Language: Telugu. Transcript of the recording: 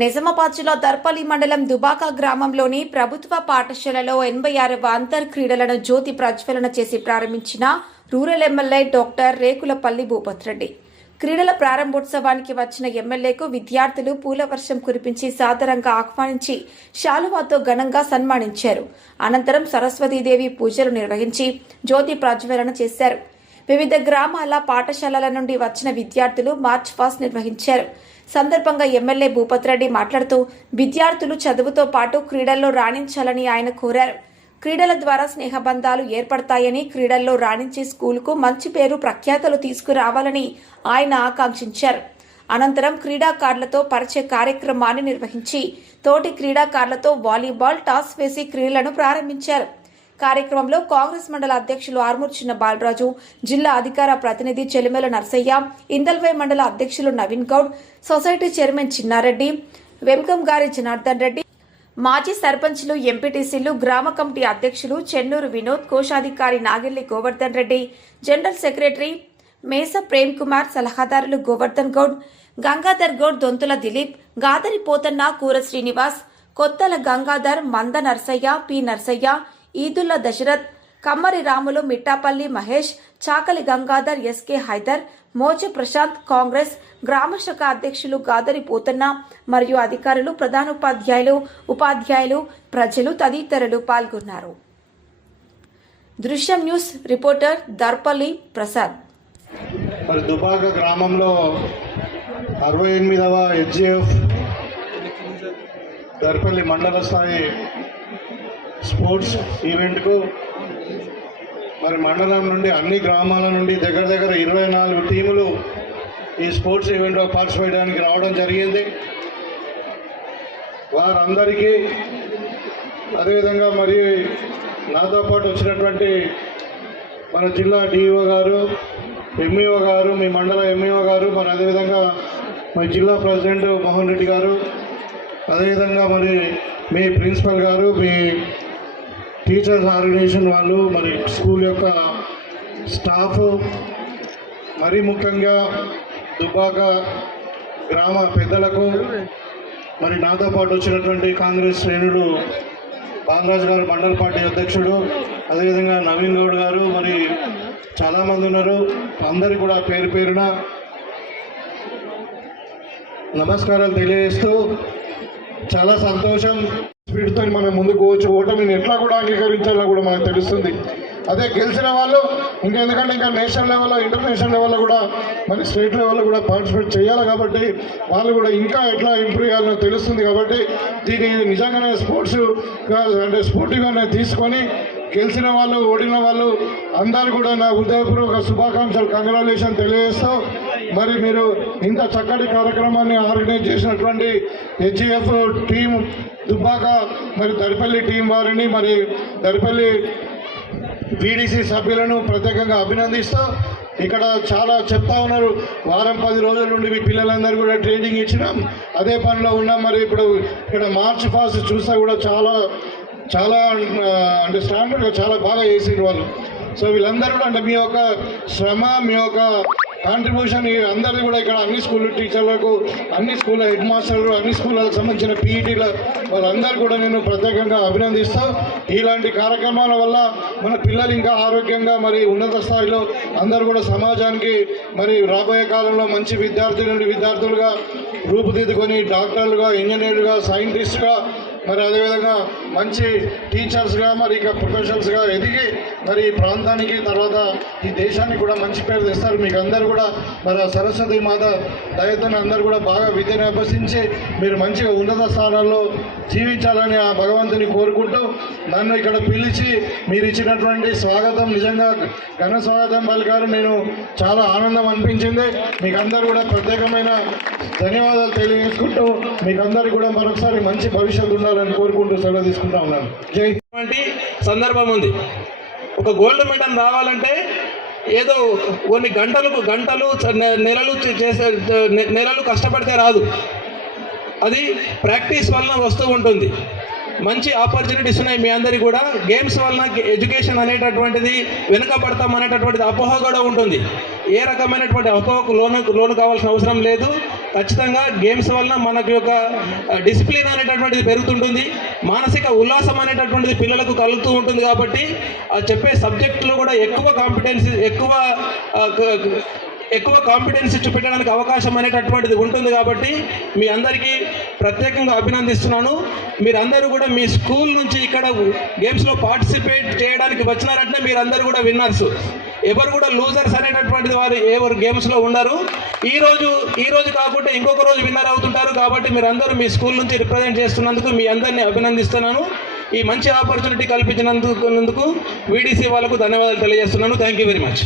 నిజామాబాద్ జిల్లా దర్పల్లి మండలం దుబాక గ్రామంలోని ప్రభుత్వ పాఠశాలలో 86వ అంతర్ క్రీడలను జ్యోతి ప్రజ్వలన చేసి ప్రారంభించిన rural MLA doctor Rekulapalli Bhupathi Reddy. క్రీడల ప్రారంభోత్సవానికి వచ్చిన ఎమ్మెల్యేకు విద్యార్థులు పూలవర్షం కురిపించి సాదరంగా ఆహ్వానించి శాలువాతో ఘనంగా సన్మానించారు. అనంతరం సరస్వతీదేవి పూజలు నిర్వహించి జ్యోతి ప్రజ్వలన చేశారు. వివిధ గ్రామాల పాఠశాలల నుండి వచ్చిన విద్యార్థులు మార్చ్ పాస్ట్ నిర్వహించారు. సందర్భంగా ఎమ్మెల్యే భూపతిరెడ్డి మాట్లాడుతూ విద్యార్థులు చదువుతో పాటు క్రీడల్లో రాణించాలని ఆయన కోరారు. క్రీడల ద్వారా స్నేహబంధాలు ఏర్పడతాయని, క్రీడల్లో రాణించే స్కూలుకు మంచి పేరు ప్రఖ్యాతలు తీసుకురావాలని ఆయన ఆకాంక్షించారు. అనంతరం క్రీడాకారులతో పరిచయ కార్యక్రమాన్ని నిర్వహించి తోటి క్రీడాకారులతో వాలీబాల్ టాస్ వేసి క్రీడలను ప్రారంభించారు. కార్యక్రమంలో కాంగ్రెస్ మండల అధ్యక్షులు ఆర్మూర్ చిన్న బాలరాజు, జిల్లా అధికార ప్రతినిధి చెలిమెల నర్సయ్య, ఇందల్వై మండల అధ్యక్షులు నవీన్ గౌడ్, సొసైటీ చైర్మన్ చిన్నారెడ్డి, వెంకం గారి జనార్దన్ రెడ్డి, మాజీ సర్పంచ్లు, ఎంపీటీసీలు, గ్రామ కమిటీ అధ్యక్షులు చెన్నూరు వినోద్, కోశాధికారి నాగెల్లి గోవర్ధన్ రెడ్డి, జనరల్ సెక్రటరీ మేస ప్రేమ్ కుమార్, సలహాదారులు గోవర్ధన్ గౌడ్, గంగాధర్ గౌడ్, దొంతుల దిలీప్, గాదరి పోతన్న, కూర శ్రీనివాస్, కొత్తల గంగాధర్, మంద నర్సయ్య, పి నర్సయ్య, ఈదుల్లా దశరథ్, కమ్మరి రాములు, మిట్టాపల్లి మహేష్, చాకలి గంగాధర్, ఎస్కే హైదర్, మోజ ప్రశాంత్, కాంగ్రెస్ గ్రామ శాఖ అధ్యక్షులు గాదరి పోతన్న మరియు అధికారులు, ప్రధానోపాధ్యాయులు, ఉపాధ్యాయులు, ప్రజలు తదితరులు పాల్గొన్నారు. దృశ్యం న్యూస్ రిపోర్టర్ దర్పల్లి ప్రసాద్. మరి దుబాక గ్రామంలో 68వ హెచ్జిఎఫ్ దర్పల్లి మండల స్థాయి స్పోర్ట్స్ ఈవెంట్కు మరి మండలం నుండి అన్ని గ్రామాల నుండి దగ్గర 24 టీములు ఈ స్పోర్ట్స్ ఈవెంట్లో పార్టిసిపేట్ చేయడానికి రావడం జరిగింది. వారందరికీ అదేవిధంగా మరి నాతో పాటు వచ్చినటువంటి మన జిల్లా డిఈఓ గారు, ఎంఈఓ గారు, మీ మండల ఎంఈఓ గారు, మరి అదేవిధంగా మీ జిల్లా ప్రెసిడెంట్ మోహన్ రెడ్డి గారు, అదేవిధంగా మరి మీ ప్రిన్సిపల్ గారు, మీ టీచర్స్ ఆర్గనైజేషన్ వాళ్ళు, మరి స్కూల్ యొక్క స్టాఫ్, మరీ ముఖ్యంగా దుబ్బాక గ్రామ పెద్దలకు, మరి నాతో పాటు వచ్చినటువంటి కాంగ్రెస్ శ్రేణులు బాలరాజు గారు మండల పార్టీ అధ్యక్షుడు, అదేవిధంగా నవీన్ గౌడ్ గారు, మరి చాలామంది ఉన్నారు. అందరికీ కూడా పేరు పేరున నమస్కారాలు తెలియజేస్తూ చాలా సంతోషం. స్పీడ్తో మనం ముందుకు పోవచ్చు. ఓటమిని ఎట్లా కూడా అంగీకరించాలో కూడా మనకు తెలుస్తుంది. అదే గెలిచిన వాళ్ళు ఎందుకంటే ఇంకా నేషనల్ లెవెల్లో, ఇంటర్నేషనల్ లెవెల్లో కూడా, మరి స్టేట్ లెవెల్లో కూడా పార్టిసిపేట్ చేయాలి. కాబట్టి వాళ్ళు కూడా ఇంకా ఎట్లా ఇంప్రూవ్ చేయాలో తెలుస్తుంది. కాబట్టి దీన్ని నిజంగానే అంటే స్పోర్టివ్గానే తీసుకొని గెలిచిన వాళ్ళు, ఓడిన వాళ్ళు అందరూ కూడా నా హృదయపూర్వక శుభాకాంక్షలు, కంగ్రాచులేషన్ తెలియజేస్తూ, మరి మీరు ఇంత చక్కటి కార్యక్రమాన్ని ఆర్గనైజ్ చేసినటువంటి హెచ్జిఎఫ్ టీం దుబ్బాక, మరి దర్పల్లి టీం వారిని, మరి దర్పల్లి వీడీసీ సభ్యులను ప్రత్యేకంగా అభినందిస్తూ, ఇక్కడ చాలా చెప్తా ఉన్నారు, వారం 10 రోజుల నుండి మీ పిల్లలందరూ కూడా ట్రైనింగ్ ఇచ్చినాం, అదే పనిలో ఉన్నాం. మరి ఇప్పుడు ఇక్కడ మార్చ్ పాస్ట్ చూస్తే కూడా చాలా అంటే స్టాండర్డ్గా చాలా బాగా చేసిండ్రు వాళ్ళు. సో వీళ్ళందరూ కూడా అంటే మీ యొక్క శ్రమ, మీ యొక్క కాంట్రిబ్యూషన్ అందరిది కూడా ఇక్కడ అన్ని స్కూల్ టీచర్లకు, అన్ని స్కూల్ హెడ్ మాస్టర్లు, అన్ని స్కూళ్ళకు సంబంధించిన పీఈటీల వాళ్ళందరూ కూడా నేను ప్రత్యేకంగా అభినందిస్తూ, ఇలాంటి కార్యక్రమాల వల్ల మన పిల్లలు ఇంకా ఆరోగ్యంగా, మరి ఉన్నత స్థాయిలో అందరూ కూడా సమాజానికి మరి రాబోయే కాలంలో మంచి విద్యార్థులుగా రూపుదిద్దుకొని డాక్టర్లుగా, ఇంజనీర్లుగా, సైంటిస్ట్గా, మరి అదేవిధంగా మంచి టీచర్స్గా, మరి ఇక ప్రొఫెషనల్స్గా ఎదిగి మరి ఈ ప్రాంతానికి, తర్వాత ఈ దేశానికి కూడా మంచి పేరు తెస్తారు. మీకు అందరూ కూడా మరి సరస్వతి మాత దయతో అందరూ కూడా బాగా విద్యను అభ్యసించి మీరు మంచిగా ఉన్నత స్థానాల్లో జీవించాలని ఆ భగవంతుని కోరుకుంటూ, నన్ను ఇక్కడ పిలిచి మీరు ఇచ్చినటువంటి స్వాగతం నిజంగా ఘన స్వాగతం పలికారు. నేను చాలా ఆనందం అనిపించింది. మీకు అందరూ కూడా ప్రత్యేకమైన ధన్యవాదాలు తెలియజేసుకుంటూ, మీకు అందరికీ కూడా మరొకసారి మంచి భవిష్యత్తు ఉండాలని కోరుకుంటూ సెలవు తీసుకుంటా ఉన్నాను. జై. సందర్భం ఉంది. ఒక గోల్డ్ మెడల్ రావాలంటే ఏదో కొన్ని గంటలు నెలలు కష్టపడితే రాదు. అది ప్రాక్టీస్ వలన వస్తూ ఉంటుంది. మంచి ఆపర్చునిటీస్ ఉన్నాయి మీ అందరికీ కూడా. గేమ్స్ వలన ఎడ్యుకేషన్ అనేటటువంటిది వెనుకబడతాం అనేటటువంటిది అపోహ కూడా ఉంటుంది. ఏ రకమైనటువంటి అపోహకు లోను కావాల్సిన అవసరం లేదు. ఖచ్చితంగా గేమ్స్ వలన మనకి ఒక డిసిప్లిన్ అనేటటువంటిది పెరుగుతుంటుంది, మానసిక ఉల్లాసం అనేటటువంటిది పిల్లలకు కలుగుతూ ఉంటుంది. కాబట్టి ఆ చెప్పే సబ్జెక్టులో కూడా ఎక్కువ కాంపిటెన్సీ చూపించడానికి అవకాశం అనేటటువంటిది ఉంటుంది. కాబట్టి మీ అందరికీ ప్రత్యేకంగా అభినందిస్తున్నాను. మీరందరూ కూడా మీ స్కూల్ నుంచి ఇక్కడ గేమ్స్లో పార్టిసిపేట్ చేయడానికి వచ్చినారంటే మీరందరూ కూడా విన్నర్స్, ఎవరు కూడా లూజర్స్ అనేటటువంటిది వారు ఎవరు గేమ్స్లో ఉండరు. ఈ రోజు కాకుండా ఇంకొక రోజు విన్నర్ అవుతుంటారు. కాబట్టి మీరందరూ మీ స్కూల్ నుంచి రిప్రజెంట్ చేస్తున్నందుకు మీ అందరినీ అభినందిస్తున్నాను. ఈ మంచి ఆపర్చునిటీ కల్పించినందుకు వీడీసీ వాళ్ళకు ధన్యవాదాలు తెలియజేస్తున్నాను. Thank you very much.